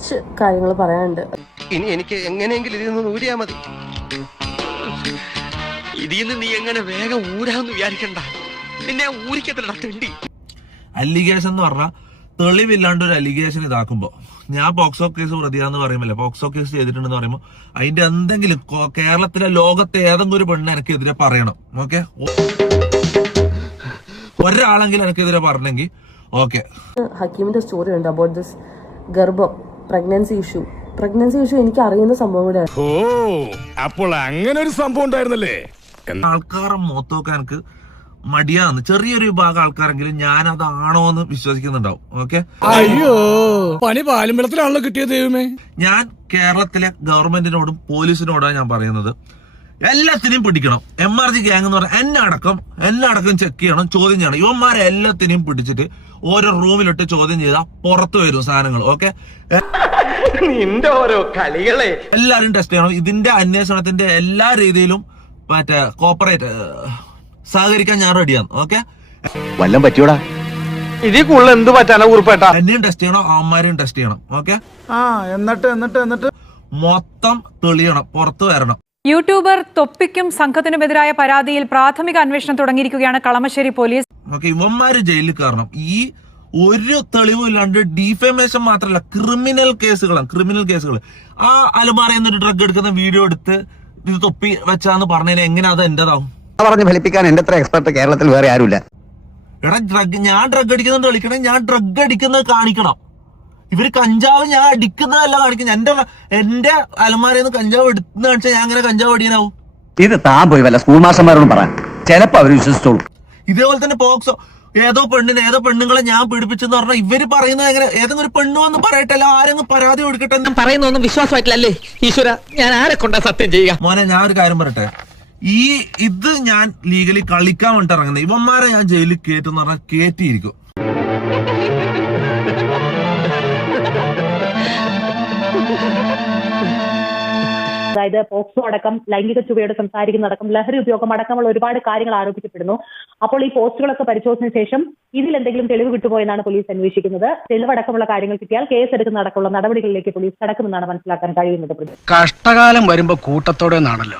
കുറച്ച് കാര്യങ്ങൾ പറയാനുണ്ട്. ഇനി എനിക്ക് എങ്ങനെയെങ്കിലും ഇതിൽ നിന്ന് ഊരിയാ മതി. ഇതിൽ നിന്ന് നീ എങ്ങനെ വേഗം ഊരാന്ന് വിചാരിക്കണ്ട. നിന്നെ ഊരിക്കത്തില്ല. അലിഗേഷൻ എന്ന് പറഞ്ഞാൽ തെളിവില്ലാണ്ട് ഒരു അലിഗേഷൻ ഇതാക്കുമ്പോ, ഞാൻ പോക്സോ കേസ് പ്രതിയാന്ന് പറയുമല്ലേ, പോക്സോ കേസ് ചെയ്തിട്ടുണ്ടെന്ന് പറയുമ്പോൾ അതിന്റെ എന്തെങ്കിലും കേരളത്തിലെ ലോകത്തെ ഏതെങ്കിലും ഒരു പെണ്ണ് എനിക്കെതിരെ പറയണം. ഓക്കെ, ഒരാളെങ്കിലും എനിക്കെതിരെ പറഞ്ഞെങ്കിൽ ഓക്കെ. ഹക്കീമിന്റെ സ്റ്റോറി ഉണ്ട് അബൌട്ട് ദിസ് ഗർഭം, പ്രഗ്നൻസി ഇഷ്യൂ എനിക്ക് അറിയുന്ന സംഭവം കൂടെയാണ്. ഓ, അപ്പോൾ അങ്ങനെ ഒരു സംഭവം ഉണ്ടായിരുന്നല്ലേ. ആൾക്കാരെ മുഖത്തൊക്കെ എനിക്ക് മടിയാന്ന് ചെറിയൊരു വിഭാഗം ആൾക്കാരെങ്കിലും ഞാൻ അതാണോ എന്ന് വിശ്വസിക്കുന്നുണ്ടാവും. ഓക്കെ, അയ്യോ പണി പാലുമ്പലത്തിലാണല്ലോ കിട്ടിയത് ദൈവമേ. ഞാൻ കേരളത്തിലെ ഗവൺമെന്റിനോടും പോലീസിനോടാണ് ഞാൻ പറയുന്നത്, എല്ലാത്തിനെയും പിടിക്കണം. MRG ഗ്യാങ് എന്ന് പറഞ്ഞാൽ എന്നെ അടക്കം ചെക്ക് ചെയ്യണം, ചോദ്യം ചെയ്യണം. ഇവന്മാരെ എല്ലാത്തിനെയും പിടിച്ചിട്ട് ഓരോ റൂമിലിട്ട് ചോദ്യം ചെയ്താൽ പുറത്തു വരും സാധനങ്ങൾ. ഓക്കെ, ഓരോ കളികളെ എല്ലാരും ടെസ്റ്റ് ചെയ്യണം. ഇതിന്റെ അന്വേഷണത്തിന്റെ എല്ലാ രീതിയിലും മറ്റേ കോപ്പറേറ്റ് സഹകരിക്കാൻ ഞാൻ റെഡിയാണ്. ഓക്കെ, വല്ലതും പറ്റിയോടാ? ഇതിൽ കൂടുതൽ എന്ത് പറ്റാനാ ഉറപ്പേട്ടാ? എന്നെയും ടെസ്റ്റ് ചെയ്യണം, അമ്മമാരെയും ടെസ്റ്റ് ചെയ്യണം. ഓക്കെ, എന്നിട്ട് മൊത്തം തെളിയണം, പുറത്തു വരണം. യൂട്യൂബർ തൊപ്പിക്കും സംഘത്തിനുമെതിരായ പരാതിയിൽ പ്രാഥമിക അന്വേഷണം തുടങ്ങിയിരിക്കുകയാണ് കളമശ്ശേരി പോലീസ്. ഓക്കെ, ഇവന്മാര് ജയിലിൽ കയറണം. ഈ ഒരു തെളിവും ഇല്ലാണ്ട് ഡീഫമേഷൻ മാത്രമല്ല, ക്രിമിനൽ കേസുകൾ. ആ അലമാറയിൽ നിന്ന് ഡ്രഗ് എടുക്കുന്ന വീഡിയോ എടുത്ത് ഇത് തൊപ്പി വെച്ചാന്ന് പറഞ്ഞതിന് എങ്ങനെ അത് എന്റേതാവും? പറഞ്ഞ് ഫലിപ്പിക്കാൻ എന്റെ അത്ര എക്സ്പെർട്ട് കേരളത്തിൽ വേറെ ആരുമില്ല. എടാ, ഞാൻ ഡ്രഗ് അടിക്കുന്നുണ്ട് കളിക്കണം, ഞാൻ ഡ്രഗ് അടിക്കുന്നത് കാണിക്കണം. ഇവര് കഞ്ചാവ് ഞാൻ അടിക്കുന്നതല്ല കാണിക്കുന്നത്. എന്റെ അലമാരയിൽ നിന്ന് കഞ്ചാവ് എടുക്കുന്ന കാണിച്ചാൽ ഞാൻ അങ്ങനെ കഞ്ചാവ് അടിയനാവും? ഇത് താൻ പോയി വല്ല സ്കൂൾ മാസ്റ്റർമാരോടും പറയാൻ, ചിലപ്പോ അവര് വിശ്വസിച്ചോളൂ. ഇതേപോലെ തന്നെ പോക്സോ, ഏതോ പെണ്ണുങ്ങളെ ഞാൻ പീഡിപ്പിച്ചെന്ന് പറഞ്ഞാൽ ഇവര് പറയുന്നത് എങ്ങനെ? ഏതെങ്കിലും ഒരു പെണ്ണു വന്ന് പറയട്ടെ, ആരെങ്കിലും പരാതി കൊടുക്കട്ടെ. പറയുന്നൊന്നും വിശ്വാസമായിട്ടില്ലല്ലേ ഈശ്വര, ഞാൻ ആരെ കൊണ്ടാ സത്യം ചെയ്യുക? മോനെ, ഞാൻ ഒരു കാര്യം പറയട്ടെ, ഇത് ഞാൻ ലീഗലി കളിക്കാൻ വേണ്ടി ഇറങ്ങുന്നത്. ഇവന്മാരെ ഞാൻ ജയിലിൽ കയറ്റെന്ന് പറഞ്ഞാൽ കയറ്റിയിരിക്കും. അതായത് പോക്സോ അടക്കം, ലൈംഗിക ചുവയോട് സംസാരിക്കുന്നതടക്കം, ലഹരി ഉപയോഗം അടക്കമുള്ള ഒരുപാട് കാര്യങ്ങൾ ആരോപിക്കപ്പെടുന്നു. അപ്പോൾ ഈ പോസ്റ്റുകളൊക്കെ പരിശോധന ശേഷം ഇതിൽ എന്തെങ്കിലും തെളിവ് കിട്ടുപോയെന്നാണ് പോലീസ് അന്വേഷിക്കുന്നത്. തെളിവടക്കമുള്ള കാര്യങ്ങൾ കിട്ടിയാൽ കേസ് എടുക്കുന്നതടക്കമുള്ള നടപടികളിലേക്ക് പോലീസ് കടക്കുമെന്നാണ് മനസ്സിലാക്കാൻ കഴിയുന്നത്. കഷ്ടകാലം വരുമ്പോ കൂട്ടത്തോടെ നാണല്ലോ.